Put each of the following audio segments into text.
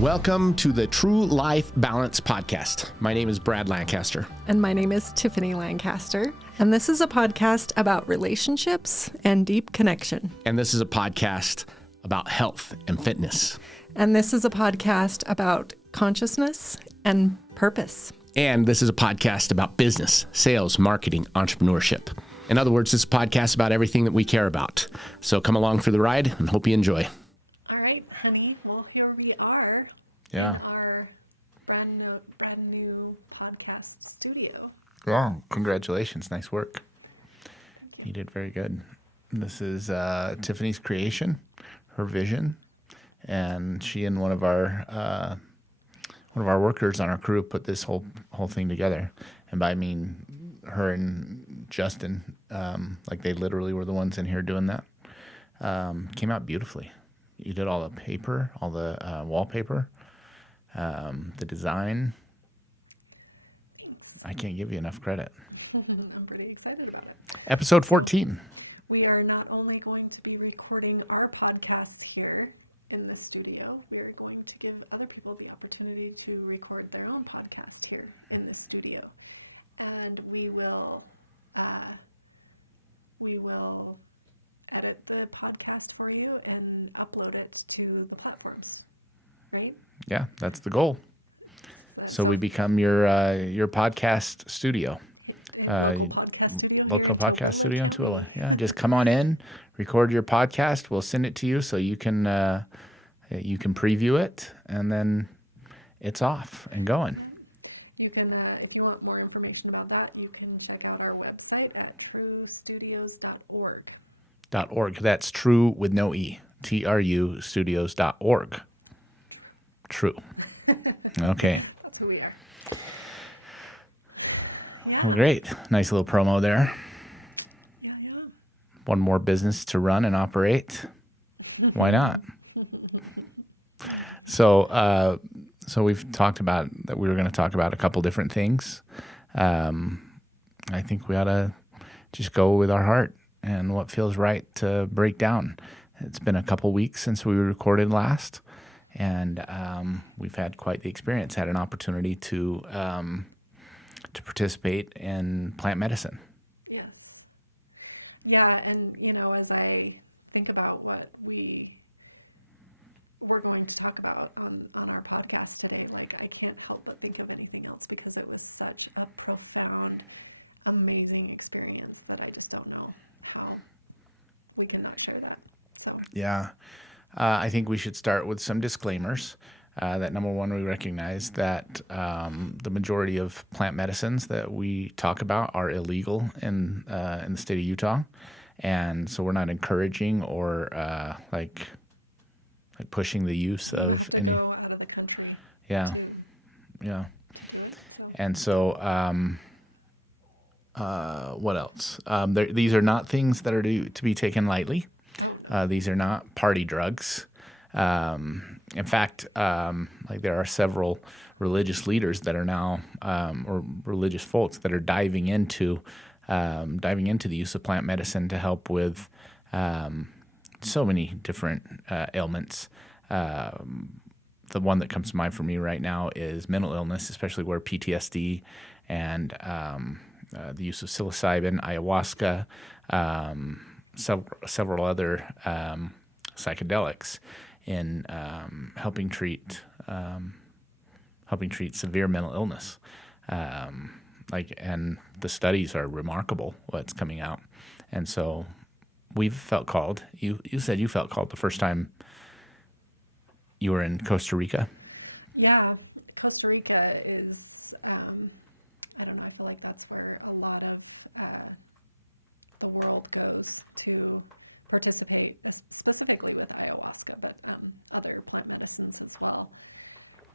Welcome to the True Life Balance Podcast. My name is Brad Lancaster. And my name is Tiffany Lancaster. And this is a podcast about relationships and deep connection. And this is a podcast about health and fitness. And this is a podcast about consciousness and purpose. And this is a podcast about business, sales, marketing, entrepreneurship. In other words, it's a podcast about everything that we care about. So come along for the ride and hope you enjoy. All right, honey. Well, here we are in our brand new podcast studio. Wow, congratulations. Nice work. Thank you. You did very good. This is Tiffany's creation, her vision, and she and one of our workers on our crew put this whole thing together. And by I mean her and Justin, like they literally were the ones in here doing that. Came out beautifully. You did all the paper, all the wallpaper, the design. Thanks. I can't give you enough credit. I'm pretty excited about it. Episode 14. So, we are not only going to be recording our podcasts here in the studio, we are going to give other people the opportunity to record their own podcast here in the studio. And we will edit the podcast for you and upload it to the platforms, right? Yeah, that's the goal. So we become your podcast studio. Local podcast studio here in Tooele County. Yeah, just come on in, record your podcast. We'll send it to you so you can preview it, and then it's off and going. Yeah. You can, if you want more information about that, you can check out our website at truestudios.org. .org. That's true with no E. TRU studios.org. True. Okay. That's who we are. Yeah. Great. Nice little promo there. Yeah. One more business to run and operate. Why not? So we've talked about that we were going to talk about a couple different things. I think we ought to just go with our heart and what feels right to break down. It's been a couple weeks since we recorded last, and we've had quite the experience. Had an opportunity to participate in plant medicine. Yes. Yeah, and as I think about what we're going to talk about on our podcast today, like I can't help but think of anything else because it was such a profound, amazing experience that I just don't know how we can not share that. So yeah, I think we should start with some disclaimers. That number one, we recognize that the majority of plant medicines that we talk about are illegal in the state of Utah, and so we're not encouraging or like pushing the use of. You have to go out of the country. To do it. So what else? These are not things that are to be taken lightly. Oh no. These are not party drugs. In fact, like there are several religious leaders that are now, or religious folks that are diving into the use of plant medicine to help with so many different ailments. The one that comes to mind for me right now is mental illness, especially where PTSD and the use of psilocybin, ayahuasca, several other psychedelics in helping treat severe mental illness. And the studies are remarkable what's coming out. And so we've felt called. You said you felt called the first time you were in Costa Rica. Yeah, Costa Rica is, I don't know, I feel like that's where a lot of the world goes to participate, specifically with ayahuasca, but other plant medicines as well.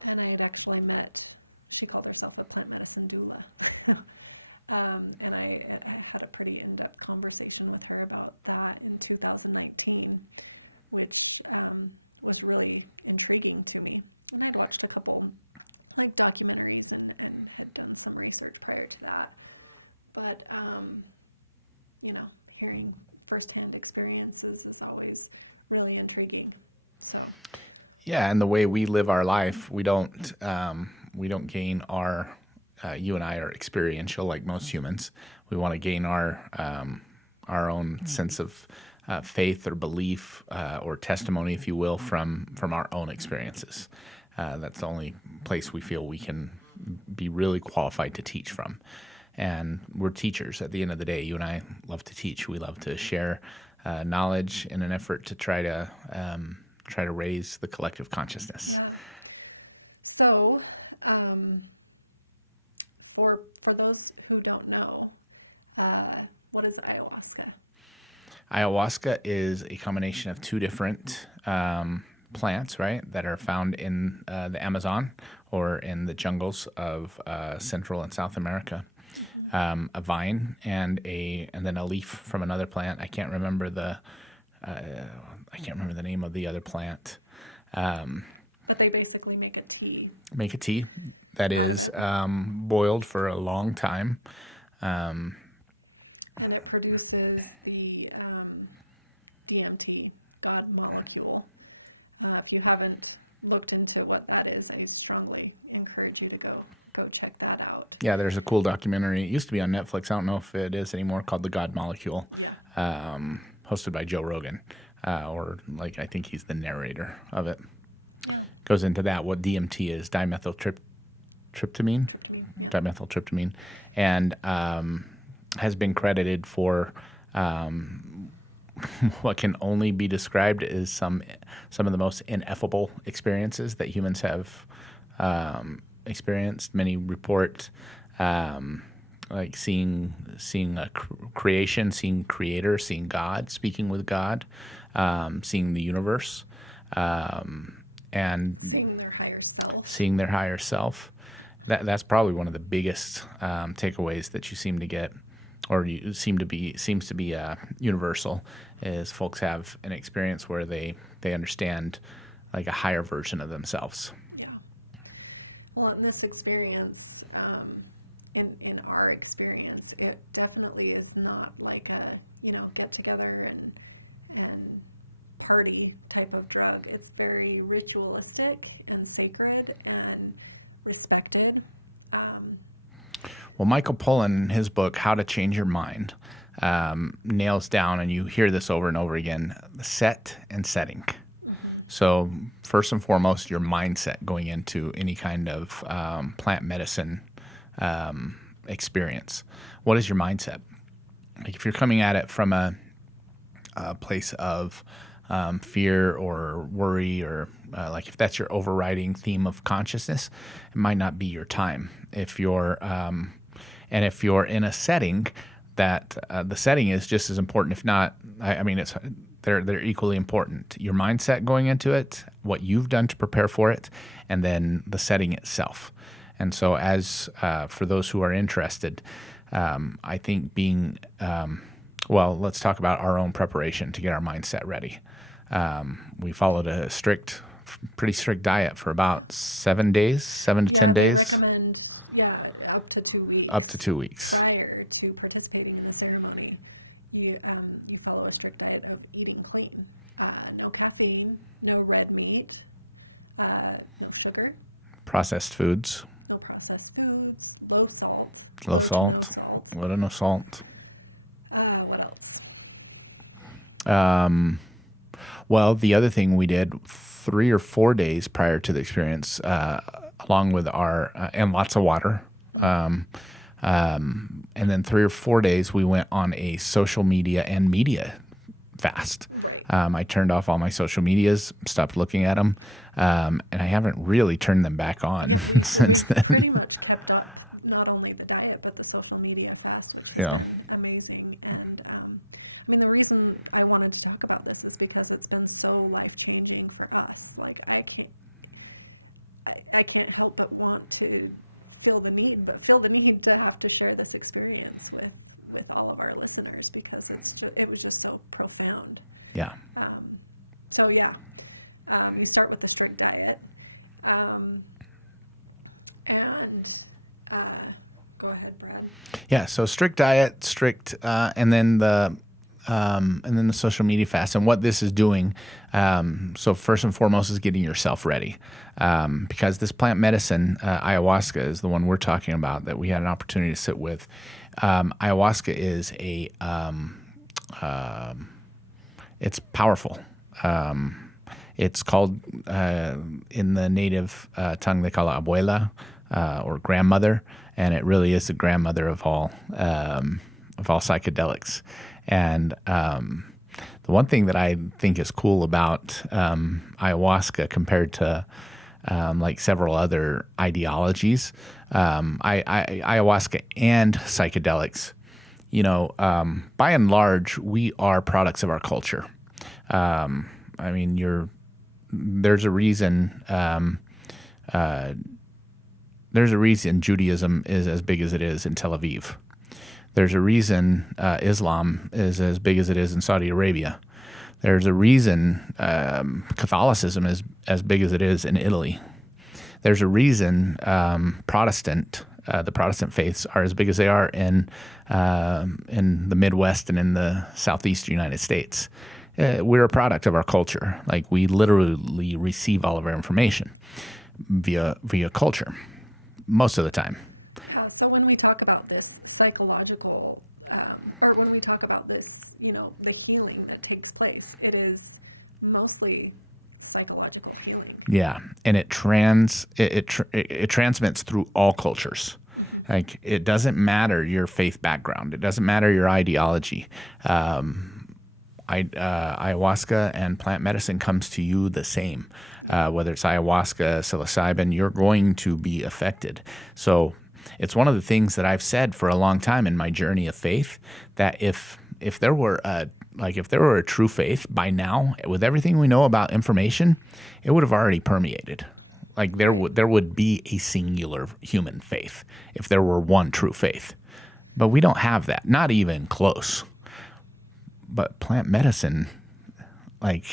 And I had actually met, she called herself a plant medicine doula. And I had a pretty in-depth conversation with her about that in 2019, which was really intriguing to me. And I'd watched a couple like documentaries and had done some research prior to that. But, hearing firsthand experiences is always really intriguing. So, Yeah, and the way we live our life, we don't gain our. You and I are experiential, like most humans. We want to gain our own sense of faith or belief or testimony, if you will, from our own experiences. That's the only place we feel we can be really qualified to teach from. And we're teachers at the end of the day. You and I love to teach. We love to share knowledge in an effort to try to raise the collective consciousness. Yeah. So, for those who don't know, what is ayahuasca? Ayahuasca is a combination of two different plants, right, that are found in the Amazon or in the jungles of Central and South America. Mm-hmm. A vine and then a leaf from another plant. I can't remember the name of the other plant. But they basically make a tea. Make a tea that is boiled for a long time. And it produces the DMT God Molecule. If you haven't looked into what that is, I strongly encourage you to go check that out. Yeah, there's a cool documentary. It used to be on Netflix. I don't know if it is anymore, called The God Molecule. Yeah. Hosted by Joe Rogan. I think he's the narrator of it. Yeah. Goes into that, what DMT is, dimethyltryptamine. Tryptamine, yeah. Dimethyltryptamine. And has been credited for what can only be described as some of the most ineffable experiences that humans have experienced. Many report like seeing a creation, seeing Creator, seeing God, speaking with God, seeing the universe, and seeing their higher self. That's probably one of the biggest takeaways that you seem to get, or seems to be universal, is folks have an experience where they understand like a higher version of themselves. Yeah. Well, in this experience, in our experience, it definitely is not like a get together and party type of drug. It's very ritualistic and sacred and respected. Well, Michael Pollan, in his book, How to Change Your Mind, nails down, and you hear this over and over again, set and setting. Mm-hmm. So first and foremost, your mindset going into any kind of plant medicine experience. What is your mindset? Like if you're coming at it from a place of fear or worry, or like if that's your overriding theme of consciousness, it might not be your time. If you're in a setting that the setting is just as important, if not, they're equally important. Your mindset going into it, what you've done to prepare for it, and then the setting itself. And so, as for those who are interested, I think let's talk about our own preparation to get our mindset ready. We followed a pretty strict diet for about 7 days, 7 to 10 days. Yeah, they recommend, up to 2 weeks. Up to 2 weeks. Prior to participating in the ceremony, you follow a strict diet of eating clean. No caffeine, no red meat, no sugar. Processed foods. No processed foods, low salt. Low to no salt. Low to no salt. What else? Well, the other thing we did 3 or 4 days prior to the experience, along with and lots of water. Mm-hmm. And then 3 or 4 days we went on a social media and media fast. Right. I turned off all my social medias, stopped looking at them, and I haven't really turned them back on. Yeah, we've pretty much kept up not only the diet but the social media fast, which has been amazing. And the reason I wanted to talk about this is because it's been so life-changing for us. Like I can't help but want to feel the need to have to share this experience with all of our listeners, because it was just so profound. Yeah. You start with the strict diet, and go ahead, Brad. Yeah. So strict diet, and then the and then the social media fast. And what this is doing, so first and foremost is getting yourself ready. Because this plant medicine, ayahuasca, is the one we're talking about that we had an opportunity to sit with. Ayahuasca is it's powerful. It's called, in the native tongue, they call it abuela, or grandmother, and it really is the grandmother of all psychedelics. And the one thing that I think is cool about ayahuasca compared to like several other ideologies, ayahuasca and psychedelics, by and large, we are products of our culture. I mean, there's a reason Judaism is as big as it is in Tel Aviv. There's a reason Islam is as big as it is in Saudi Arabia. There's a reason Catholicism is as big as it is in Italy. There's a reason the Protestant faiths are as big as they are in the Midwest and in the Southeast United States. We're a product of our culture. Like, we literally receive all of our information via culture most of the time. Yeah. So when we talk about this psychological, or when we talk about this, the healing that takes place, it is mostly psychological healing. Yeah, and it transmits through all cultures. Mm-hmm. Like, it doesn't matter your faith background. It doesn't matter your ideology. Ayahuasca and plant medicine comes to you the same. Yeah. Whether it's ayahuasca, psilocybin, you're going to be affected. So it's one of the things that I've said for a long time in my journey of faith, that if there were a true faith by now, with everything we know about information, it would have already permeated. Like, there would be a singular human faith if there were one true faith. But we don't have that, not even close. But plant medicine, like,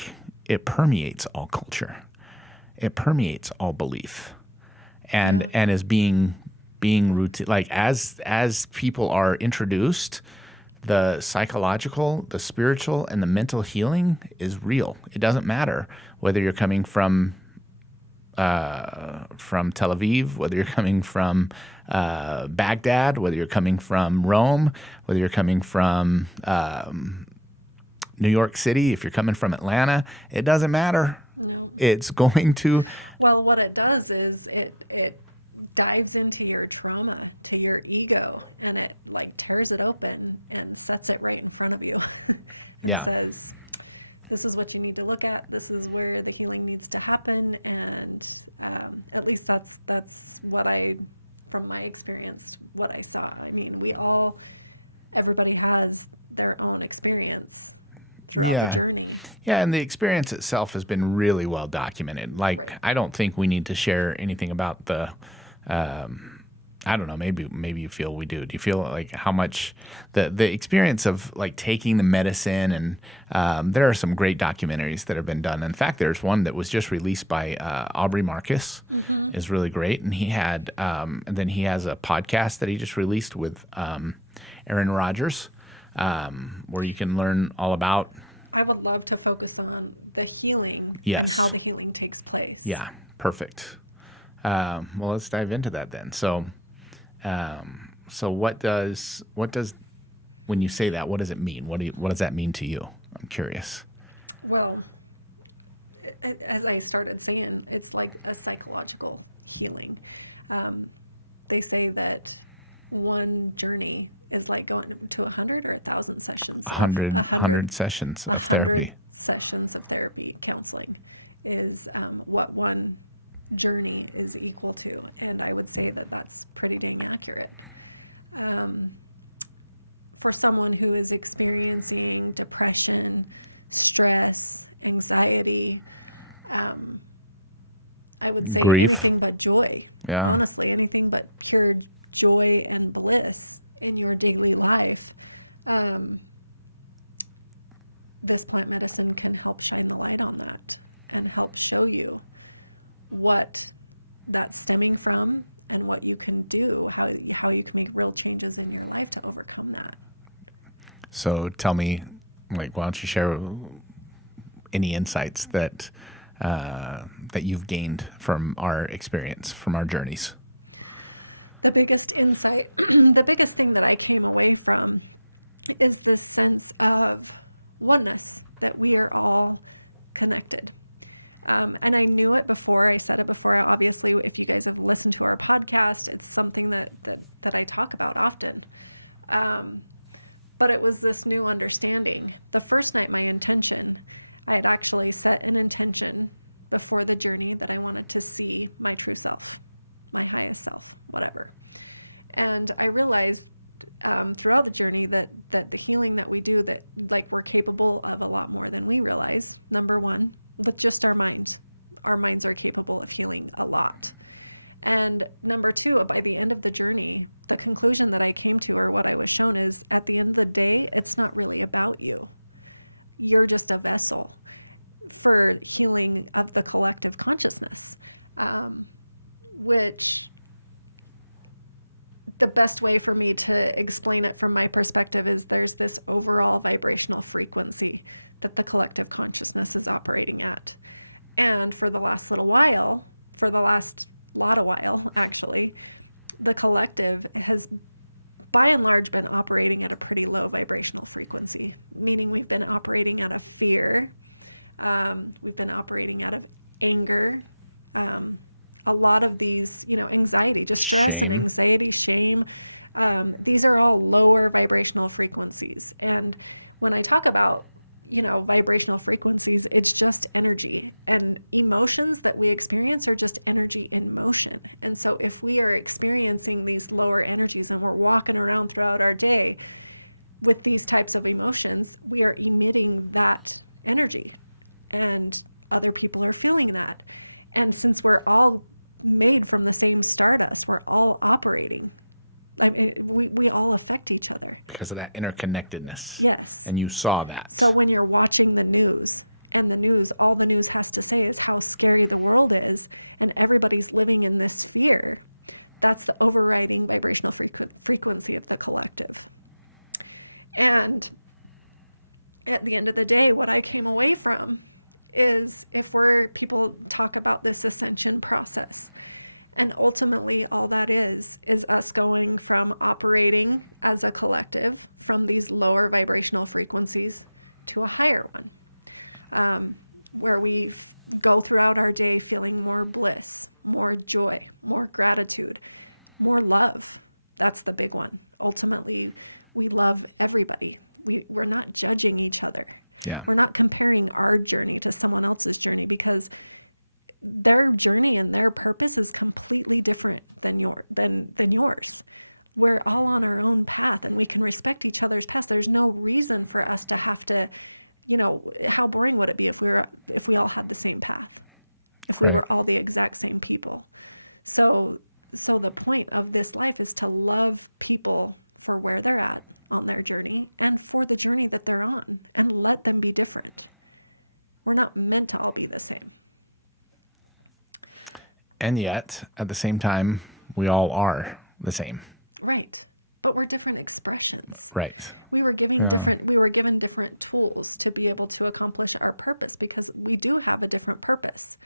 it permeates all culture. It permeates all belief. And is being routine, like, as people are introduced, the psychological, the spiritual, and the mental healing is real. It doesn't matter whether you're coming from Tel Aviv, whether you're coming from Baghdad, whether you're coming from Rome, whether you're coming from New York City, if you're coming from Atlanta, it doesn't matter. No. It's going to... Well, what it does is it dives into your trauma, to your ego, and it, like, tears it open and sets it right in front of you and says, this is what you need to look at. This is where the healing needs to happen. And at least that's what from my experience, what I saw. I mean, everybody has their own experience throughout the journey. Yeah, and the experience itself has been really well documented. Like, right. I don't think we need to share anything about the, I don't know, maybe you feel we do. Do you feel like how much the experience of, like, taking the medicine, and there are some great documentaries that have been done. In fact, there's one that was just released by Aubrey Marcus, is really great. And he had, and then he has a podcast that he just released with Aaron Rodgers, where you can learn all about. I would love to focus on the healing and how the healing takes place. Yeah, perfect. Well, let's dive into that then. So what does when you say that, what does it mean? What does that mean to you? I'm curious. Well, as I started saying, it's like a psychological healing. They say that one journey is like going to 100 or 1,000 sessions. 100 sessions of therapy. 100 sessions of therapy, counseling, is what one journey is equal to. And I would say that that's pretty dang accurate. For someone who is experiencing depression, stress, anxiety, I would say grief. Anything but joy. Yeah. Honestly, anything but pure joy and bliss in your daily life. This plant medicine can help shine the light on that and help show you what that's stemming from and what you can do, how you can make real changes in your life to overcome that. So tell me Like, why don't you share any insights that that you've gained from our experience, from our journeys? The biggest insight, the biggest thing that I came away from is this sense of oneness, that we are all connected. And I knew it before. I said it before. Obviously, if you guys have listened to our podcast, it's something that I talk about often. But it was this new understanding. The first night, my intention, I had actually set an intention before the journey that I wanted to see my true self, my highest self, whatever. And I realized throughout the journey that the healing that we do, that like we're capable of a lot more than we realize. Number one, with just our minds are capable of healing a lot. And number two, by the end of the journey, the conclusion that I came to, or what I was shown, is at the end of the day, it's not really about you. You're just a vessel for healing of the collective consciousness, which the best way for me to explain it from my perspective is there's this overall vibrational frequency that the collective consciousness is operating at. And for the last little while, for the last lot of while, actually, the collective has by and large been operating at a pretty low vibrational frequency, meaning we've been operating out of fear. We've been operating out of anger. A lot of these, anxiety, distress, Shame. and anxiety, shame. These are all lower vibrational frequencies. And when I talk about, vibrational frequencies, it's just energy, and emotions that we experience are just energy in motion. And so if we are experiencing these lower energies and we're walking around throughout our day with these types of emotions, we are emitting that energy, and other people are feeling that. And since we're all made from the same stardust, we're all operating. I mean, we all affect each other. Because of that interconnectedness. Yes. And you saw that. So when you're watching the news, and all the news has to say is how scary the world is, and everybody's living in this fear, that's the overriding vibrational frequency of the collective. And at the end of the day, what I came away from is, people talk about this ascension process. And ultimately, all that is us going from operating as a collective from these lower vibrational frequencies to a higher one, where we go throughout our day feeling more bliss, more joy, more gratitude, more love. That's the big one. Ultimately, we love everybody. We're not judging each other. Yeah. We're not comparing our journey to someone else's journey, because their journey and their purpose is completely different than yours. We're all on our own path, and we can respect each other's paths. There's no reason for us to have to, how boring would it be if we all had the same path, if we were all the exact same people. So the point of this life is to love people for where they're at on their journey and for the journey that they're on, and let them be different. We're not meant to all be the same. And yet, at the same time, we all are the same. Right. But we're different expressions. Right. We were given different tools to be able to accomplish our purpose, because we do have a different purpose.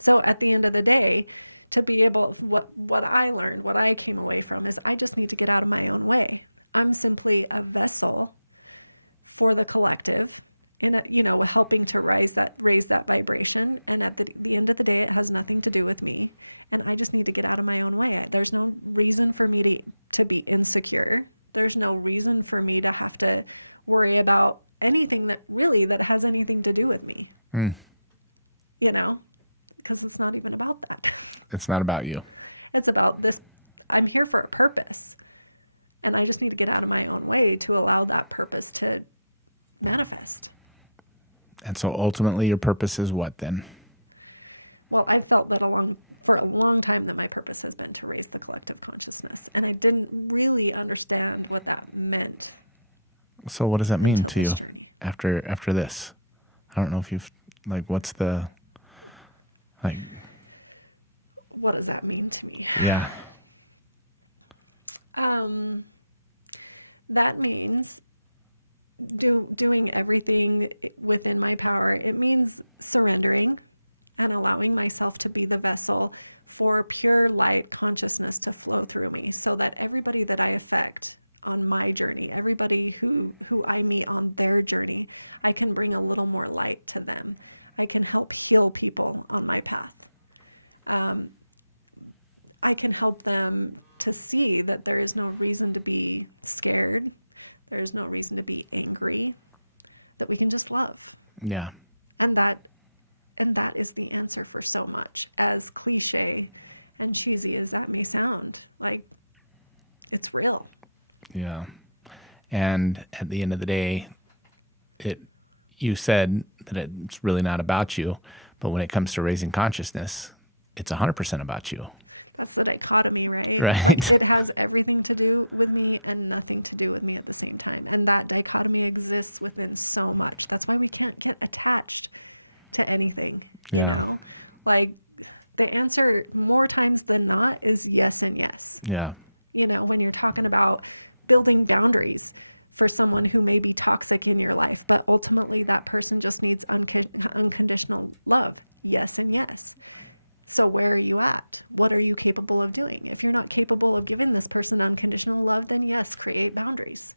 So at the end of the day, to be able, what I learned, what I came away from, is I just need to get out of my own way. I'm simply a vessel for the collective, in helping to raise that vibration. And at the end of the day, it has nothing to do with me. And I just need to get out of my own way. There's no reason for me to be insecure. There's no reason for me to have to worry about anything that has anything to do with me. Because it's not even about that. It's not about you. It's about this. I'm here for a purpose, and I just need to get out of my own way to allow that purpose to manifest. And so ultimately your purpose is what then? Well, I've felt that for a long time that my purpose has been to raise the collective consciousness. And I didn't really understand what that meant. So what does that mean to you journey. after this? I don't know if you've, what's the, what does that mean to me? Yeah. That means doing everything within my power, it means surrendering and allowing myself to be the vessel for pure light consciousness to flow through me, so that everybody that I affect on my journey, everybody who I meet on their journey, I can bring a little more light to them. I can help heal people on my path. I can help them to see that there is no reason to be scared. There's no reason to be angry, that we can just love. Yeah. And that is the answer for so much. As cliche and cheesy as that may sound, like, it's real. Yeah. And at the end of the day, you said that it's really not about you, but when it comes to raising consciousness, it's 100% about you. That's the dichotomy, right? Right. Like, it has everything to do with me and nothing to do with me at the same time. And that dichotomy exists within so much. That's why we can't get attached to anything, you know? Like, the answer more times than not is yes and yes. Yeah. You know, when you're talking about building boundaries for someone who may be toxic in your life, but ultimately that person just needs unconditional love. Yes and yes. So where are you at? What are you capable of doing? If you're not capable of giving this person unconditional love, then yes, create boundaries.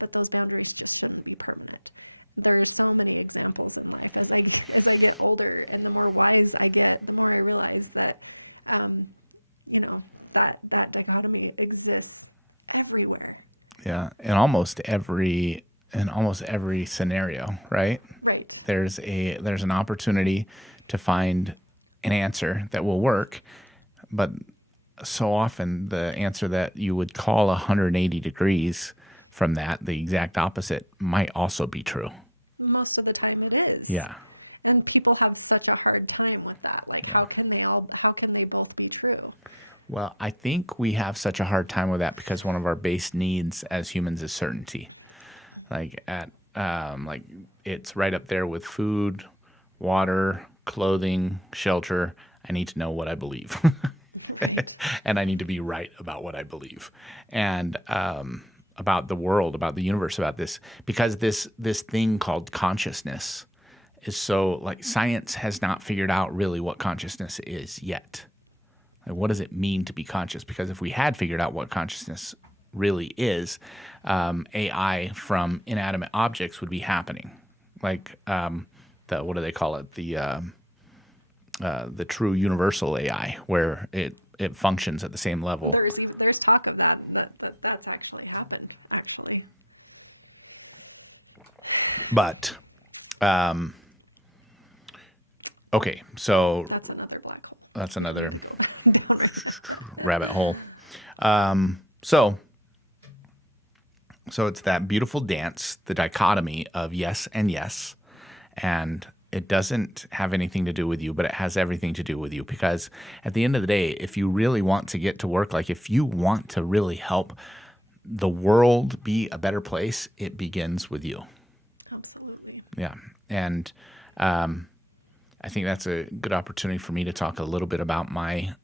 But those boundaries just shouldn't be permanent. There are so many examples in life. As I get older and the more wise I get, the more I realize that, that dichotomy exists everywhere. Yeah. In almost every scenario, right? Right. There's an opportunity to find an answer that will work, but so often the answer that you would call 180 degrees from that, the exact opposite, might also be true. Most of the time it is. Yeah. And people have such a hard time with that. Like, how can they both be true? Well, I think we have such a hard time with that because one of our base needs as humans is certainty. Like it's right up there with food, water, clothing, shelter. I need to know what I believe. Right. And I need to be right about what I believe. And about the world, about the universe, about this. Because this thing called consciousness is so, like, science has not figured out really what consciousness is yet. Like, what does it mean to be conscious? Because if we had figured out what consciousness really is, AI from inanimate objects would be happening. Like, what do they call it? The true universal AI, where it functions at the same level. There's talk of that's actually happened, actually. But, okay, so That's another black hole. That's We don't another need to go down right now. rabbit hole. So it's that beautiful dance, the dichotomy of yes and yes, and it doesn't have anything to do with you, but it has everything to do with you, because at the end of the day, if you really want to get to work, like if you want to really help the world be a better place, it begins with you. Absolutely. Yeah. And I think that's a good opportunity for me to talk a little bit about my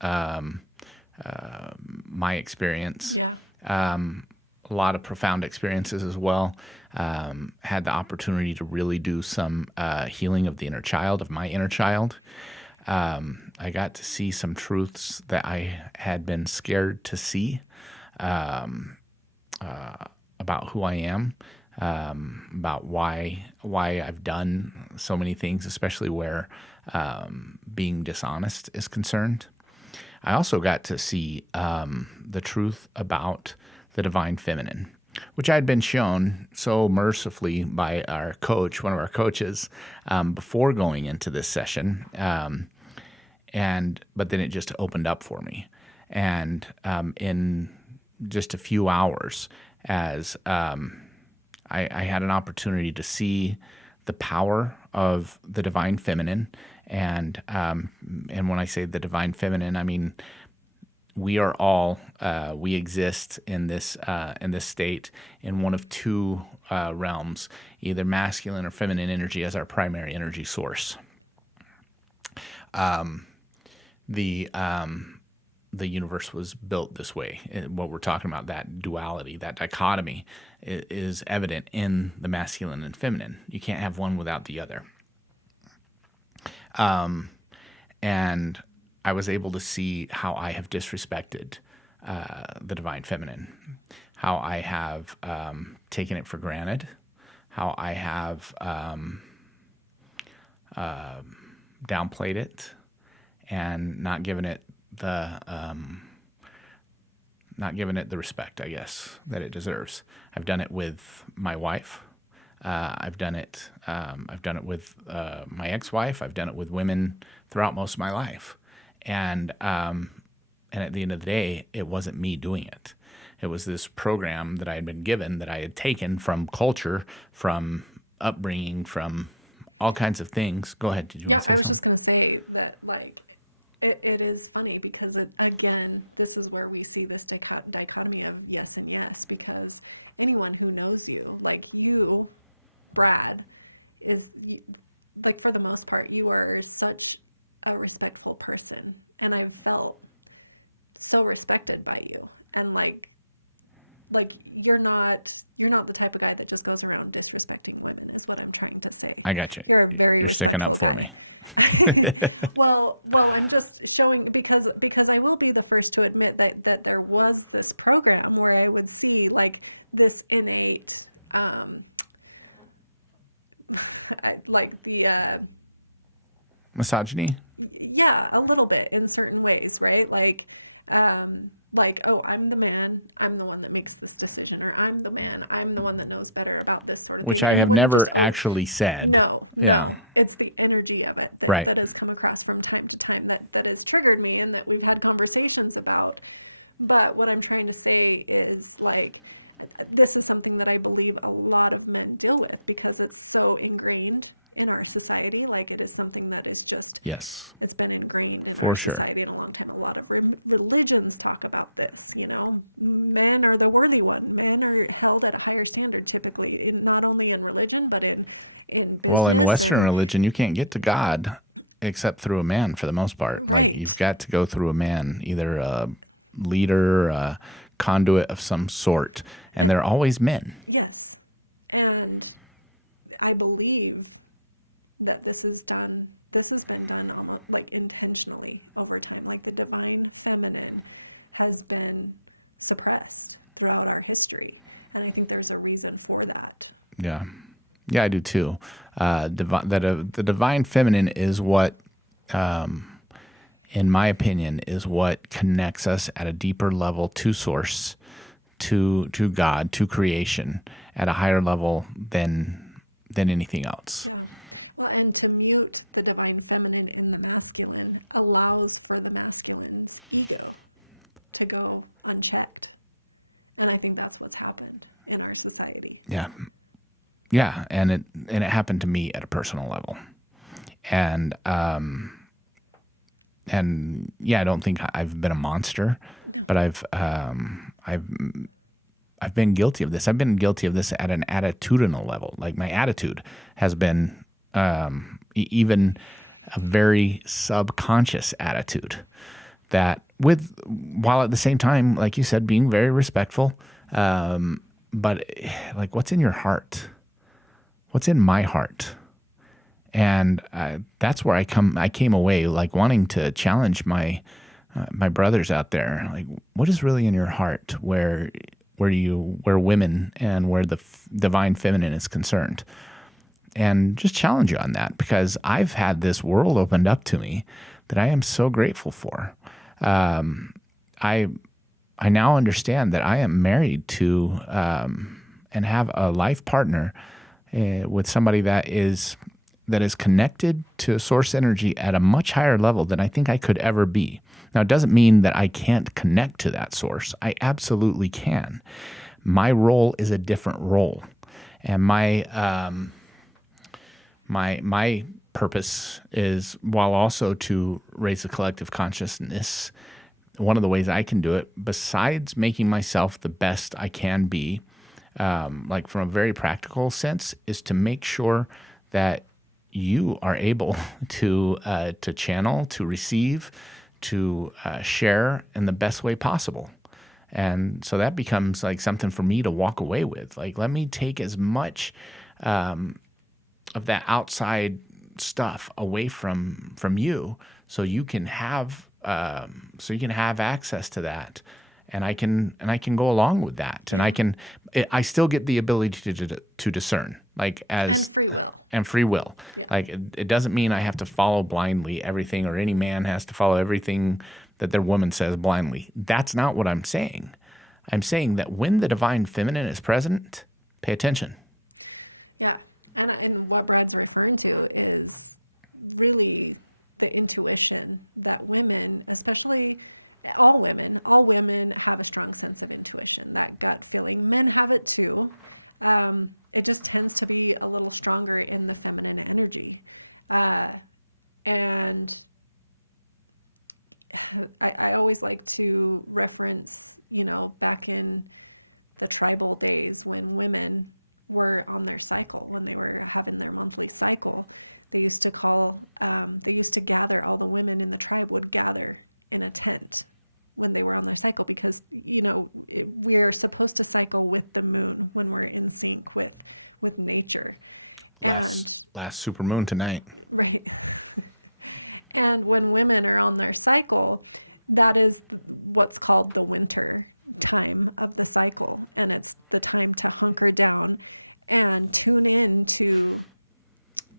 my experience. Yeah. A lot of profound experiences as well. Had the opportunity to really do some healing of the inner child, of my inner child. I got to see some truths that I had been scared to see about who I am, about why I've done so many things, especially where being dishonest is concerned. I also got to see the truth about the divine feminine, which I had been shown so mercifully by our coach, one of our coaches, before going into this session. But then it just opened up for me. And in just a few hours, as I had an opportunity to see the power of the divine feminine. And when I say the divine feminine, I mean, we are all, we exist in this state in one of two realms, either masculine or feminine energy as our primary energy source. The the universe was built this way. And what we're talking about, that duality, that dichotomy, is evident in the masculine and feminine. You can't have one without the other. And I was able to see how I have disrespected the divine feminine, how I have taken it for granted, how I have downplayed it and not given it the respect, I guess, that it deserves. I've done it with my wife. I've done it with my ex-wife. I've done it with women throughout most of my life, and at the end of the day, it wasn't me doing it. It was this program that I had been given, that I had taken from culture, from upbringing, from all kinds of things. Go ahead. Did you? Yeah, want to say I was something? just going to say that, like, it is funny because, again, this is where we see this dichotomy of yes and yes, because anyone who knows you, like you, Brad, like, for the most part, you are such a respectful person. And I've felt so respected by you. And like you're not the type of guy that just goes around disrespecting women, is what I'm trying to say. I got you. You're a very You're sticking respectful up for guy. me. Well, I'm just showing, because I will be the first to admit that there was this program where I would see like this innate, Misogyny. yeah, a little bit in certain ways, right? Like, oh, I'm the man, I'm the one that makes this decision, or I'm the man, I'm the one that knows better about this sort of Which thing. I And you have wouldn't never just, actually said. No, Yeah. it's the energy of it that, Right. that has come across from time to time that has triggered me and that we've had conversations about. But what I'm trying to say is, like, this is something that I believe a lot of men deal with because it's so ingrained in our society. Like, it is something that is just, Yes. it's been ingrained in For our sure. society in a long time. A lot of religions talk about this, you know, men are the worthy one. Men are held at a higher standard typically, not only in religion, but in business. Well, in Western and, religion, you can't get to God except through a man for the most part. Like, Right. you've got to go through a man, either a leader, a conduit of some sort. And they're always men. Yes. And I believe that this has been done almost like intentionally over time. Like, the divine feminine has been suppressed throughout our history. And I think there's a reason for that. Yeah. Yeah, I do too. The divine feminine is what, in my opinion, is what connects us at a deeper level to source, to God, to creation, at a higher level than anything else. Yeah. Well, and to mute the divine feminine in the masculine allows for the masculine's ego to go unchecked. And I think that's what's happened in our society. Yeah. Yeah, and it happened to me at a personal level. And yeah, I don't think I've been a monster, No. but I've been guilty of this. I've been guilty of this at an attitudinal level. Like, my attitude has been even a very subconscious attitude that, while at the same time, like you said, being very respectful. But like, what's in your heart? What's in my heart? And that's where I came away, like, wanting to challenge my brothers out there. Like, what is really in your heart, where women and where the divine feminine is concerned, and just challenge you on that, because I've had this world opened up to me that I am so grateful for. I now understand that I am married to and have a life partner with somebody that is connected to source energy at a much higher level than I think I could ever be. Now, it doesn't mean that I can't connect to that source. I absolutely can. My role is a different role. And my purpose is, while also to raise the collective consciousness, one of the ways I can do it, besides making myself the best I can be, like, from a very practical sense, is to make sure that you are able to channel, to receive, to share in the best way possible. And so that becomes like something for me to walk away with. Like, let me take as much of that outside stuff away from you, so you can have access to that, and I can go along with that, and I still get the ability to discern, like, and free will. Yeah. Like, it doesn't mean I have to follow blindly everything, or any man has to follow everything that their woman says blindly. That's not what I'm saying. I'm saying that when the divine feminine is present, pay attention. Yeah. And what Brad's referring to is really the intuition that women, especially all women have a strong sense of intuition, that gut feeling. Men have it too. It just tends to be a little stronger in the feminine energy. And I always like to reference, back in the tribal days when women were on their cycle, when they were having their monthly cycle, they used to gather, all the women in the tribe would gather in a tent when they were on their cycle, because, we're supposed to cycle with the moon when we're in sync with nature. Last super moon tonight. Right. And when women are on their cycle, that is what's called the winter time of the cycle. And it's the time to hunker down and tune in to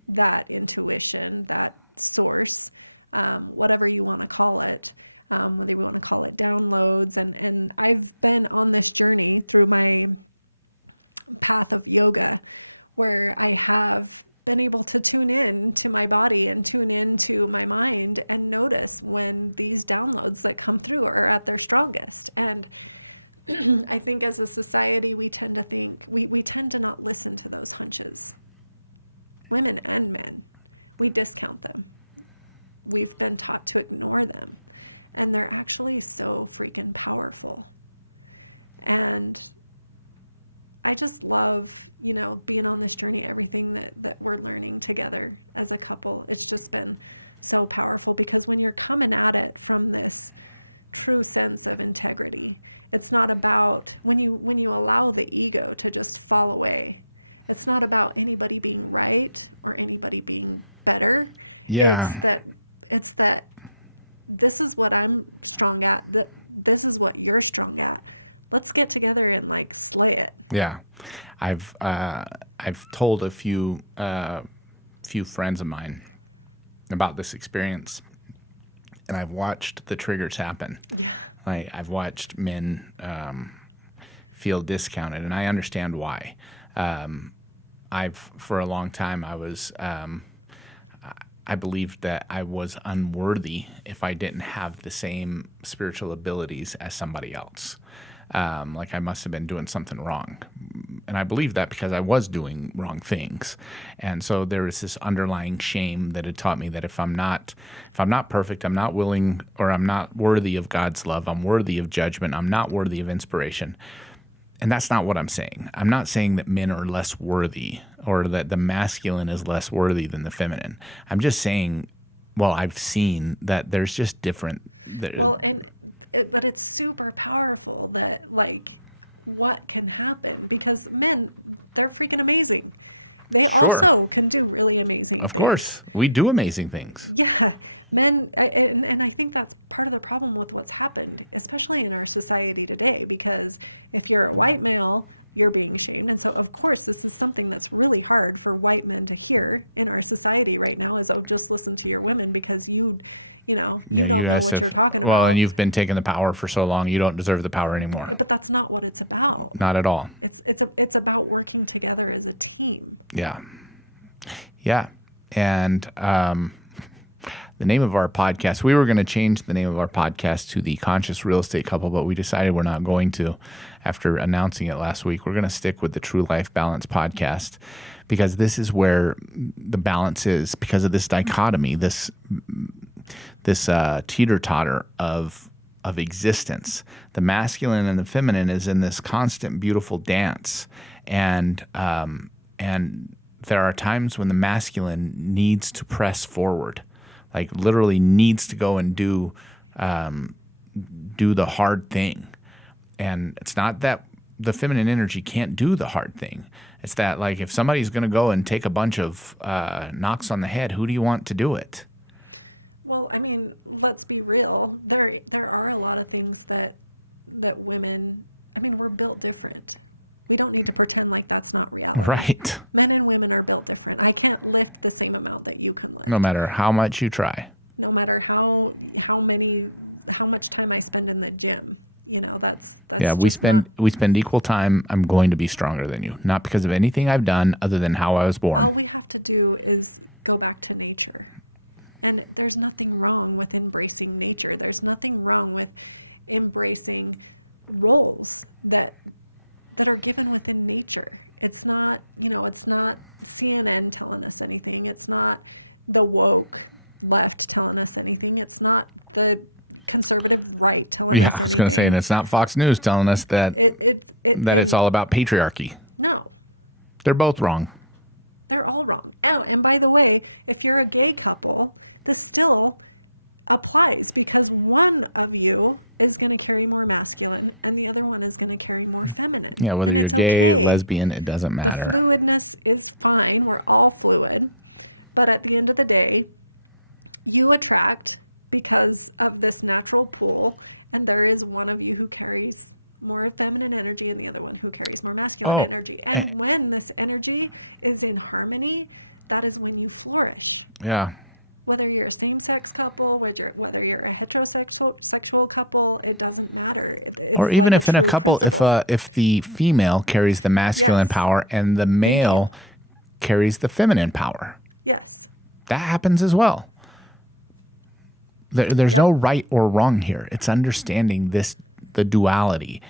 that intuition, that source, whatever you want to call it, whether you want to call it downloads. And I've been on this journey through my path of yoga, where I have been able to tune in to my body and tune into my mind and notice when these downloads that come through are at their strongest. And I think as a society, we tend to not listen to those hunches. Women and men, we discount them. We've been taught to ignore them. And they're actually so freaking powerful. And I just love, being on this journey, everything that we're learning together as a couple. It's just been so powerful, because when you're coming at it from this true sense of integrity, it's not about, when you allow the ego to just fall away, it's not about anybody being right or anybody being better. Yeah. It's that this is what I'm strong at, that this is what you're strong at. Let's get together and slay it. Yeah, I've told a few friends of mine about this experience, and I've watched the triggers happen. Yeah, I've watched men feel discounted, and I understand why. For a long time, I believed that I was unworthy if I didn't have the same spiritual abilities as somebody else. I must have been doing something wrong. And I believed that because I was doing wrong things. And so there was this underlying shame that had taught me that if I'm not perfect, I'm not willing, or I'm not worthy of God's love, I'm worthy of judgment, I'm not worthy of inspiration. And that's not what I'm saying. I'm not saying that men are less worthy, or that the masculine is less worthy than the feminine. I'm just saying, I've seen that there's just different. But it's super powerful that what can happen, because men, they're freaking amazing. They also can do really amazing things. Of course, we do amazing things. Yeah, men, and I think that's part of the problem with what's happened, especially in our society today, because if you're a white male, you're being shamed. And so, of course, this is something that's really hard for white men to hear in our society right now, is, just listen to your women, because you don't know what you're talking about. Well, and you've been taking the power for so long, you don't deserve the power anymore. But that's not what it's about. Not at all. It's about working together as a team. Yeah. Yeah. And the name of our podcast, we were going to change the name of our podcast to The Conscious Real Estate Couple, but we decided we're not going to after announcing it last week. We're going to stick with the True Life Balance podcast, because this is where the balance is, because of this dichotomy, this teeter-totter of existence. The masculine and the feminine is in this constant, beautiful dance. And there are times when the masculine needs to press forward, literally needs to go and do do the hard thing. And it's not that the feminine energy can't do the hard thing. It's that, like, if somebody's going to go and take a bunch of knocks on the head, who do you want to do it? Well, I mean, let's be real. There are a lot of things that women, I mean, we're built different. We don't need to pretend like that's not reality. Right. Men and women are built different. I can't lift the same amount that you can lift. No matter how much you try. No matter how much time I spend in the gym. You know, that's yeah. We spend equal time. I'm going to be stronger than you, not because of anything I've done other than how I was born. All we have to do is go back to nature, and there's nothing wrong with embracing nature. There's nothing wrong with embracing roles that are given within nature. It's not, it's not CNN telling us anything. It's not the woke left telling us anything. It's not the conservative right telling us anything. I was going to say, and it's not Fox News telling us that it's all about patriarchy. No. They're both wrong. They're all wrong. Oh, and by the way, if you're a gay couple, this still applies because one of you is going to carry more masculine and the other one is going to carry more feminine. Yeah, whether and you're it's gay, okay. lesbian, it doesn't matter. The fluidness is fine. We're all fluid. But at the end of the day, you attract because of this natural pull, and there is one of you who carries more feminine energy and the other one who carries more masculine energy. And when this energy is in harmony, that is when you flourish. Yeah. Whether you're a same-sex couple, whether you're a heterosexual couple, it doesn't matter. It's or even like if in a couple, if the female carries the masculine power and the male carries the feminine power. Yes. That happens as well. There's no right or wrong here. It's understanding the duality,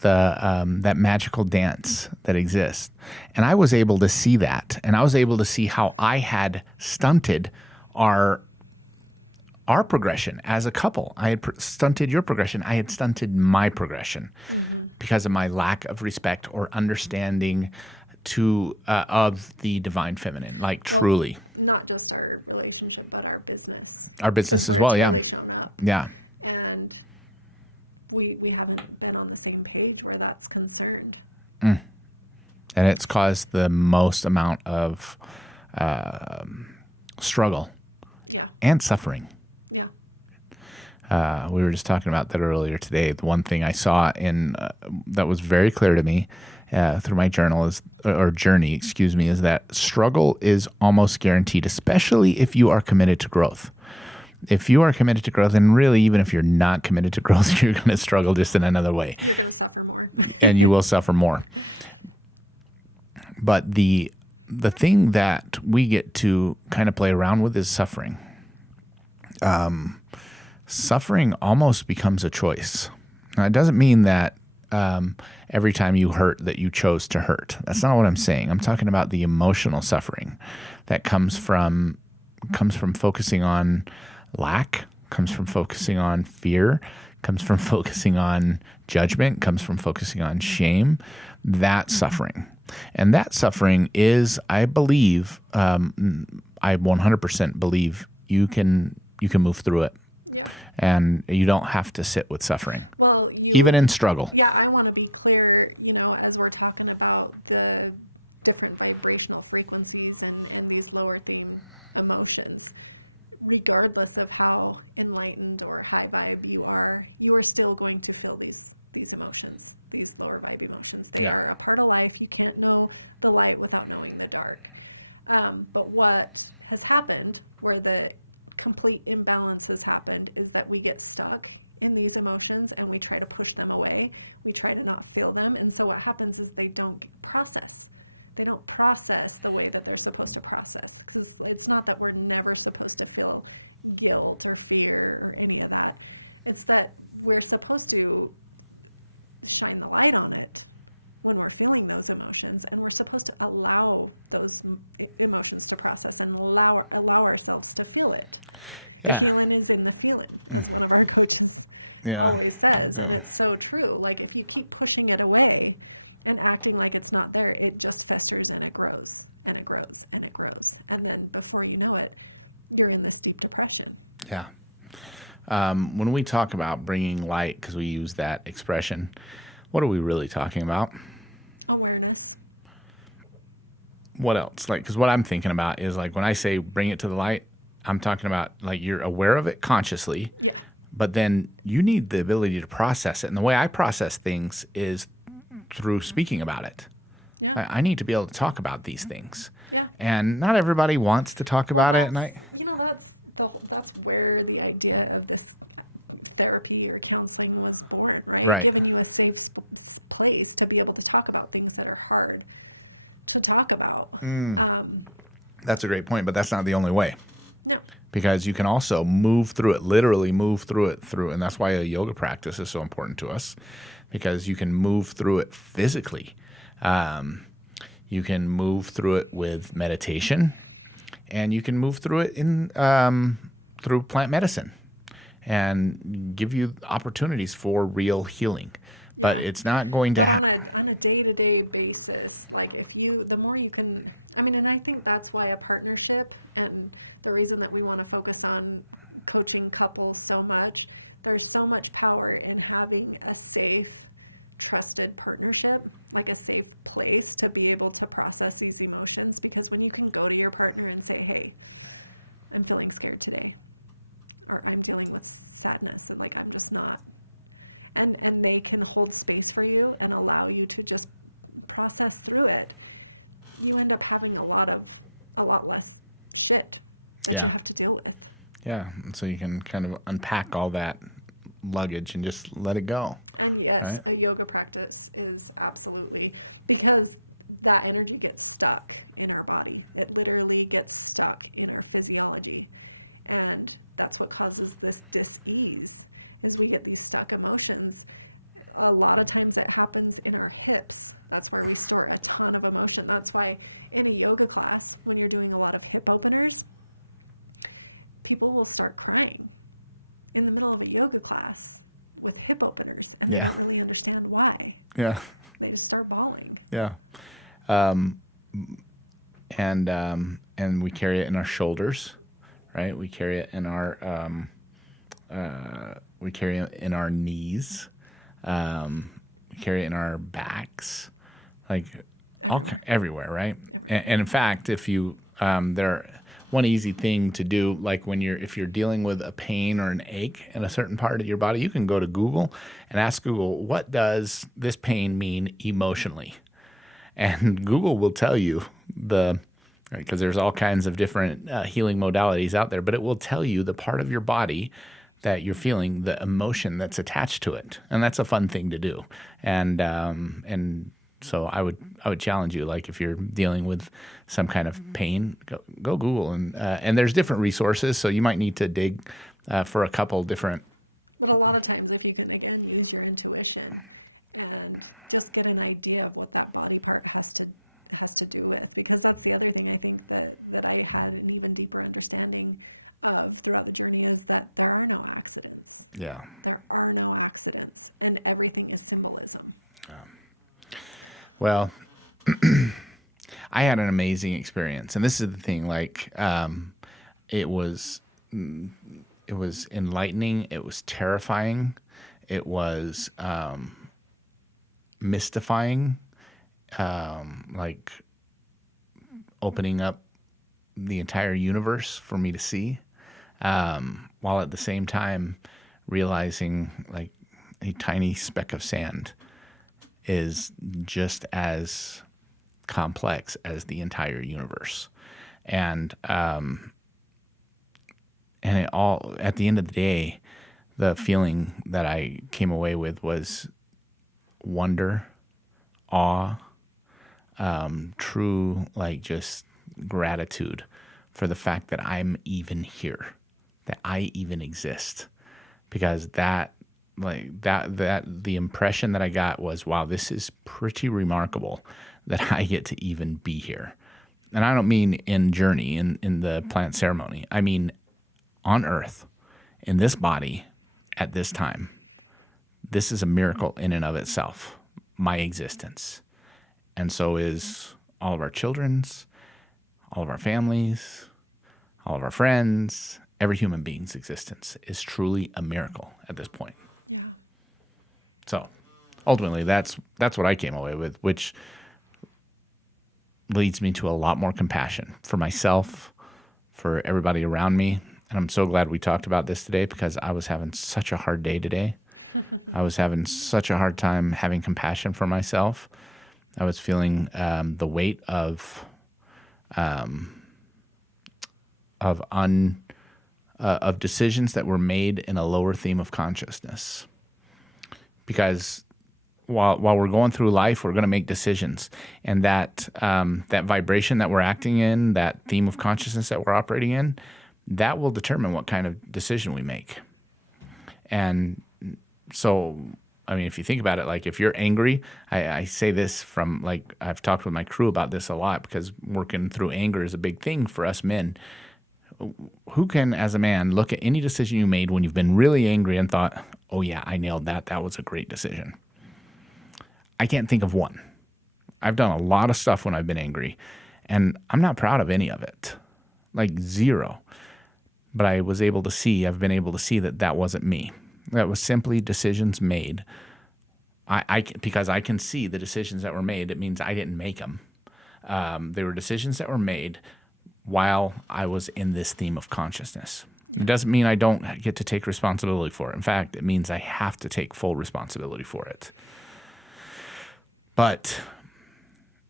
that magical dance that exists. And I was able to see that, and I was able to see how I had stunted our progression as a couple. I had stunted your progression. I had stunted my progression because of my lack of respect or understanding of the divine feminine, truly. Not just our relationship, but our business. Our business as well, where it's really shown up. Yeah. And we haven't been on the same page where that's concerned. And it's caused the most amount of struggle. Yeah. And suffering. Yeah. We were just talking about that earlier today. The one thing I saw that was very clear to me through my journey, is that struggle is almost guaranteed, especially if you are committed to growth. If you are committed to growth, and really even if you're not committed to growth, you're going to struggle just in another way. You're going to suffer more. And you will suffer more. But the thing that we get to kind of play around with is suffering. Suffering almost becomes a choice. Now, it doesn't mean that every time you hurt that you chose to hurt. That's not what I'm saying. I'm talking about the emotional suffering that comes from focusing on lack, comes from focusing on fear, comes from focusing on judgment, comes from focusing on shame. That suffering. And that suffering is, I believe, I 100% believe you can move through it. Yeah. And you don't have to sit with suffering. Well, even in struggle. Yeah, I want to be clear, as we're talking about the different vibrational frequencies and these lower theme emotions, regardless of how enlightened or high vibe you are still going to feel these emotions, these lower vibe emotions. They are a part of life. You can't know the light without knowing the dark. But what has happened, where the complete imbalance has happened, is that we get stuck in these emotions and we try to push them away. We try to not feel them. And so what happens is they don't process. They don't process the way that they're supposed to process. Because it's not that we're never supposed to feel guilt or fear or any of that. It's that we're supposed to shine the light on it when we're feeling those emotions, and we're supposed to allow those emotions to process and allow ourselves to feel it. The healing is in the feeling, as one of our coaches always says, and it's so true. Like, if you keep pushing it away and acting like it's not there, it just festers and it grows and it grows and it grows, and then before you know it, you're in this deep depression. Yeah. When we talk about bringing light, because we use that expression, what are we really talking about? Awareness. What else? Like, because what I'm thinking about is like when I say bring it to the light, I'm talking about like you're aware of it consciously. Yeah. But then you need the ability to process it. And the way I process things is through speaking about it. Yeah. I need to be able to talk about these things. Yeah. And not everybody wants to talk about it. And That's where the idea of this therapy or counseling was born, right? Right. Giving you a safe place to be able to talk about things that are hard to talk about. That's a great point, but that's not the only way. No. Because you can also move through it, literally move through it. And that's why a yoga practice is so important to us, because you can move through it physically. You can move through it with meditation, and you can move through it through plant medicine, and give you opportunities for real healing. Yeah. But it's not going to. But on a day-to-day basis, like the more you can, and I think that's why a partnership, and the reason that we want to focus on coaching couples so much, there's so much power in having a safe, trusted partnership, like a safe place to be able to process these emotions. Because when you can go to your partner and say, hey, I'm feeling scared today, or I'm dealing with sadness, and like I'm just not. And they can hold space for you and allow you to just process through it. You end up having a lot less shit that you have to deal with. Yeah, and so you can kind of unpack all that luggage and just let it go. And yes, right? A yoga practice is absolutely, because that energy gets stuck in our body. It literally gets stuck in our physiology. And that's what causes this dis-ease, is we get these stuck emotions. A lot of times it happens in our hips. That's where we store a ton of emotion. That's why in a yoga class, when you're doing a lot of hip openers, people will start crying in the middle of a yoga class with hip openers, and they don't really understand why. Yeah. They just start bawling. Yeah. And we carry it in our shoulders. Right, we carry it in our knees, we carry it in our backs, like everywhere, right? Everywhere. And in fact, if you one easy thing to do, like if you're dealing with a pain or an ache in a certain part of your body, you can go to Google and ask Google, what does this pain mean emotionally? And Google will tell you because there's all kinds of different healing modalities out there, but it will tell you the part of your body that you're feeling, the emotion that's attached to it, and that's a fun thing to do. And so I would challenge you, like if you're dealing with some kind of pain, go Google, and there's different resources, so you might need to dig for a couple different. But a lot of times, if you can again use your intuition and just get an idea of what that body part has to do with, because that's the other thing I think that I had an even deeper understanding of throughout the journey, is that there are no accidents. Yeah. There are no accidents, and everything is symbolism. Well, I had an amazing experience, and this is the thing, like it was enlightening, it was terrifying, it was mystifying, like opening up the entire universe for me to see, while at the same time realizing like a tiny speck of sand is just as complex as the entire universe. And it all, at the end of the day, the feeling that I came away with was wonder, awe, true, like just gratitude for the fact that I'm even here, that I even exist. Because the impression that I got was, wow, this is pretty remarkable that I get to even be here. And I don't mean in journey, in the plant ceremony. I mean on earth, in this body, at this time. This is a miracle in and of itself, my existence. And so is all of our children's, all of our families, all of our friends, every human being's existence is truly a miracle at this point. Yeah. So ultimately, that's what I came away with, which leads me to a lot more compassion for myself, for everybody around me. And I'm so glad we talked about this today, because I was having such a hard day today. I was having such a hard time having compassion for myself. I was feeling the weight of decisions that were made in a lower theme of consciousness. Because while we're going through life, we're going to make decisions, and that vibration that we're acting in, that theme of consciousness that we're operating in, that will determine what kind of decision we make. And so, I mean, if you think about it, like if you're angry, I say this from, like, I've talked with my crew about this a lot, because working through anger is a big thing for us men. Who can, as a man, look at any decision you made when you've been really angry and thought, oh yeah, I nailed that. That was a great decision. I can't think of one. I've done a lot of stuff when I've been angry, and I'm not proud of any of it, like zero. But I've been able to see that that wasn't me. That was simply decisions made. Because I can see the decisions that were made, it means I didn't make them. They were decisions that were made while I was in this theme of consciousness. Yeah. It doesn't mean I don't get to take responsibility for it. In fact, it means I have to take full responsibility for it. But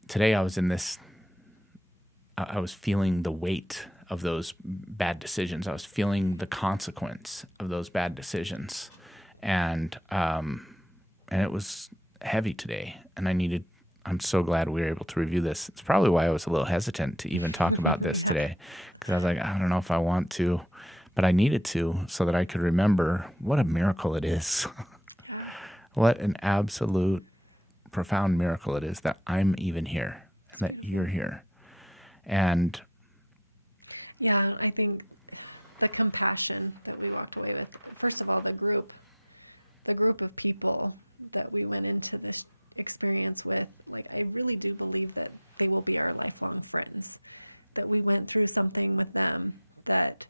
today I was feeling the weight of those bad decisions. I was feeling the consequence of those bad decisions. And it was heavy today. And I'm so glad we were able to review this. It's probably why I was a little hesitant to even talk about this today. Because I was like, I don't know if I want to, but I needed to, so that I could remember what a miracle it is. Yeah. What an absolute profound miracle it is that I'm even here, and that beautiful. You're here. And yeah, I think the compassion that we walked away with, first of all, the group of people that we went into this experience with, like, I really do believe that they will be our lifelong friends, that we went through something with them that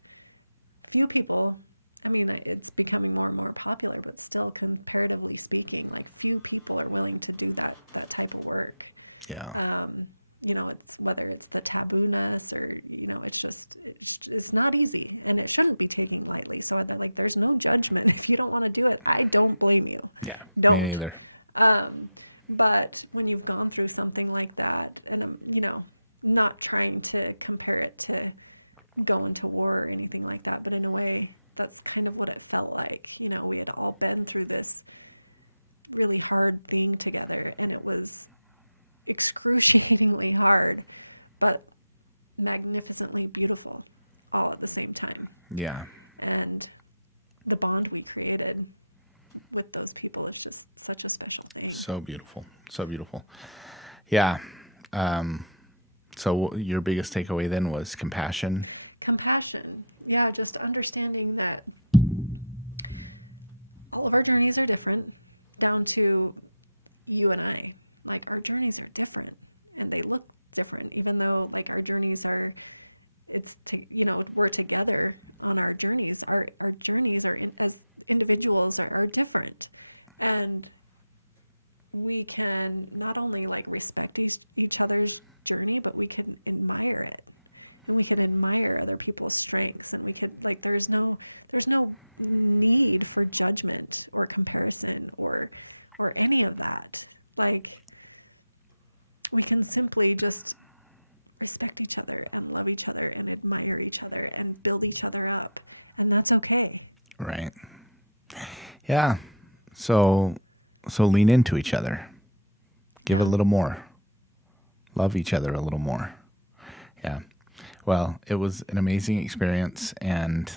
few people, I mean, it's becoming more and more popular, but still, comparatively speaking, like, few people are willing to do that type of work. Yeah. It's whether it's the taboo-ness or, it's not easy, and it shouldn't be taken lightly. So, like, there's no judgment. If you don't want to do it, I don't blame you. Yeah. Don't. Me neither. But when you've gone through something like that, and not trying to compare it to going to war or anything like that, but in a way, that's kind of what it felt like. We had all been through this really hard thing together, and it was excruciatingly hard, but magnificently beautiful all at the same time. Yeah. And the bond we created with those people is just such a special thing. So beautiful. So beautiful. Yeah. So your biggest takeaway then was compassion? Compassion. Yeah, just understanding that all of our journeys are different, down to you and I. Like, our journeys are different, and they look different, even though, like, our journeys are, we're together on our journeys. Our journeys are, as individuals, are different. And we can not only, like, respect each other's journey, but we can admire it, and we can admire other people's strengths, and we could, like, there's no need for judgment or comparison or any of that. Like, we can simply just respect each other and love each other and admire each other and build each other up, and that's okay. Right. Yeah. So lean into each other. Give a little more. Love each other a little more. Yeah. Well, it was an amazing experience, and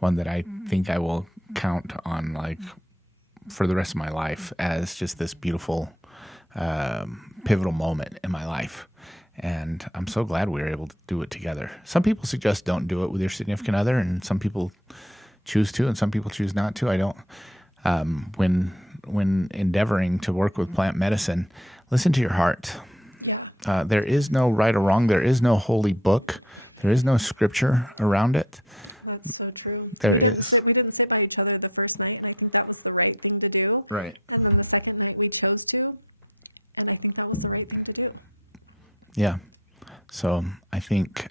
one that I think I will count on, like, for the rest of my life as just this beautiful, pivotal moment in my life. And I'm so glad we were able to do it together. Some people suggest don't do it with your significant other, and some people choose to, and some people choose not to. I don't. When endeavoring to work with plant medicine, listen to your heart. Yeah. There is no right or wrong. There is no holy book. There is no scripture around it. That's so true. There We didn't is. sit by each other the first night, and I think that was the right thing to do. Right. And then the second night we chose to, and I think that was the right thing to do. Yeah. So I think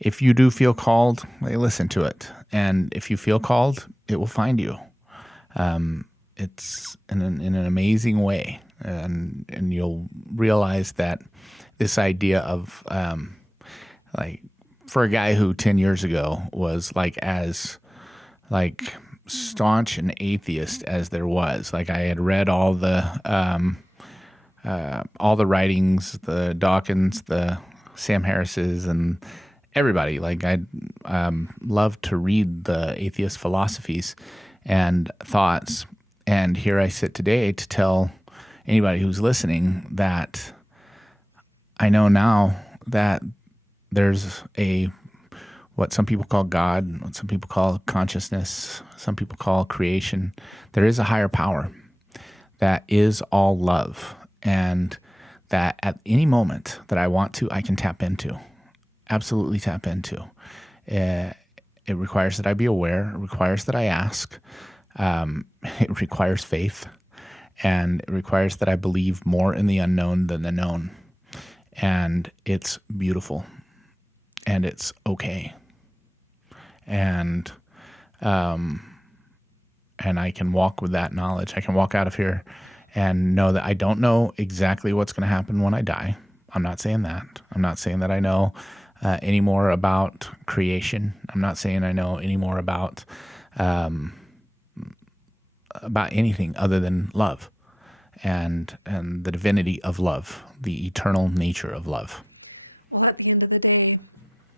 if you do feel called, listen to it. And if you feel called, it will find you. It's in an amazing way. And you'll realize that this idea of for a guy who 10 years ago was as staunch an atheist as there was. I had read all the writings, the Dawkins, the Sam Harris's, and everybody. I'd loved to read the atheist philosophies and thoughts. And here I sit today to tell anybody who's listening that I know now that there's what some people call God, what some people call consciousness, some people call creation. There is a higher power that is all love, and that at any moment that I want to, I can tap into, absolutely tap into. It requires that I be aware. It requires that I ask. It requires faith, and it requires that I believe more in the unknown than the known. And it's beautiful, and it's okay. And I can walk with that knowledge. I can walk out of here and know that I don't know exactly what's going to happen when I die. I'm not saying that. I'm not saying that I know any more about creation. I'm not saying I know any more about anything other than love and the divinity of love, the eternal nature of love. Well, at the end of the day,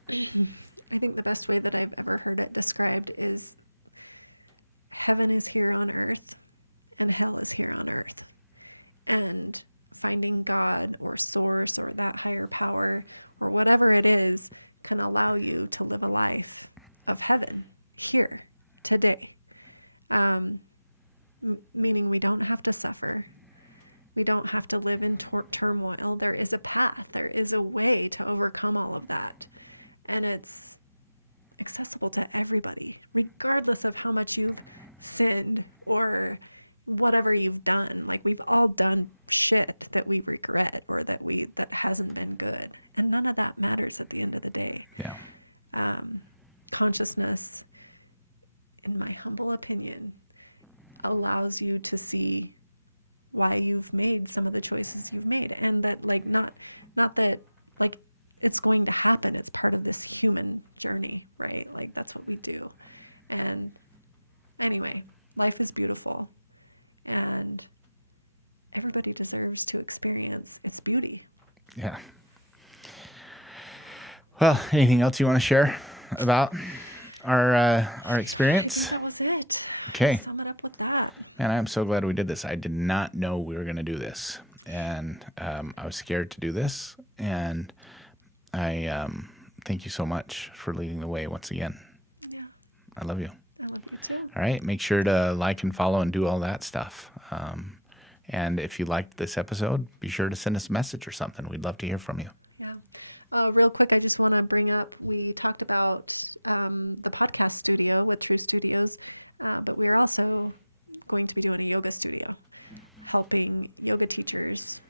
I think the best way that I've ever heard it described is heaven is here on earth and hell is here on earth. And finding God or source or that higher power or whatever it is can allow you to live a life of heaven here today. Meaning we don't have to suffer. We don't have to live in turmoil. There is a path. There is a way to overcome all of that. And it's accessible to everybody, regardless of how much you've sinned or whatever you've done. We've all done shit that we regret or that hasn't been good. And none of that matters at the end of the day. Yeah. Consciousness, in my humble opinion, allows you to see why you've made some of the choices you've made, and that not that it's going to happen. It's part of this human journey, right? That's what we do. And anyway, life is beautiful, and everybody deserves to experience its beauty. Yeah. Well, anything else you want to share about our experience? I think that was it. Okay. Sum it up with that. Man, I'm so glad we did this. I did not know we were going to do this. And I was scared to do this. And I thank you so much for leading the way once again. Yeah. I love you. I love you too. All right. Make sure to like and follow and do all that stuff. And if you liked this episode, be sure to send us a message or something. We'd love to hear from you. Yeah. Real quick, I just want to bring up, we talked about the podcast studio with True Studios, but we're also going to be doing a yoga studio, helping yoga teachers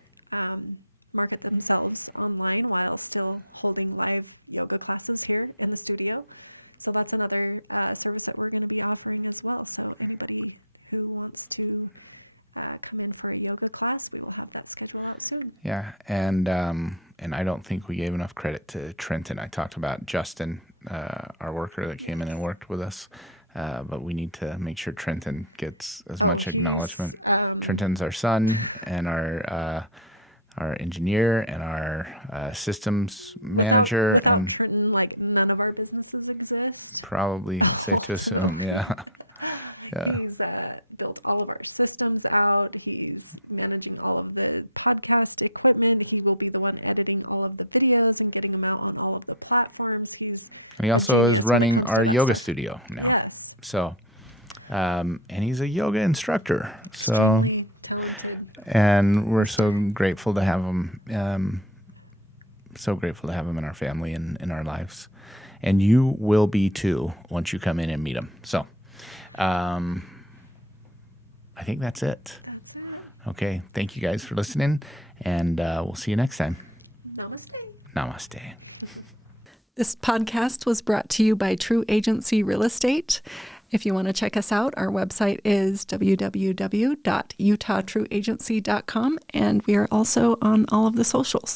market themselves online while still holding live yoga classes here in the studio. So that's another service that we're going to be offering as well. So anybody who wants to come in for a yoga class, we will have that schedule out soon. Yeah. And I don't think we gave enough credit to Trenton. I talked about Justin, our worker that came in and worked with us. But we need to make sure Trenton gets as much acknowledgement. Trenton's our son and our engineer and our systems manager. Without Trenton, none of our businesses exist. Probably safe to assume, yeah. Yeah. He's built all of our systems out. He's managing all of the podcast equipment. He will be the one editing all of the videos and getting them out on all of the platforms. He's and he also a genius is running when it comes our to that yoga stuff. studio now. Yes. So And he's a yoga instructor. Extremely talented. And we're so grateful to have him. So grateful to have him in our family and in our lives. And you will be too once you come in and meet him. So I think that's it. That's it. Okay. Thank you guys for listening. And we'll see you next time. Namaste. Namaste. This podcast was brought to you by True Agency Real Estate. If you want to check us out, our website is www.utahtrueagency.com, and we are also on all of the socials.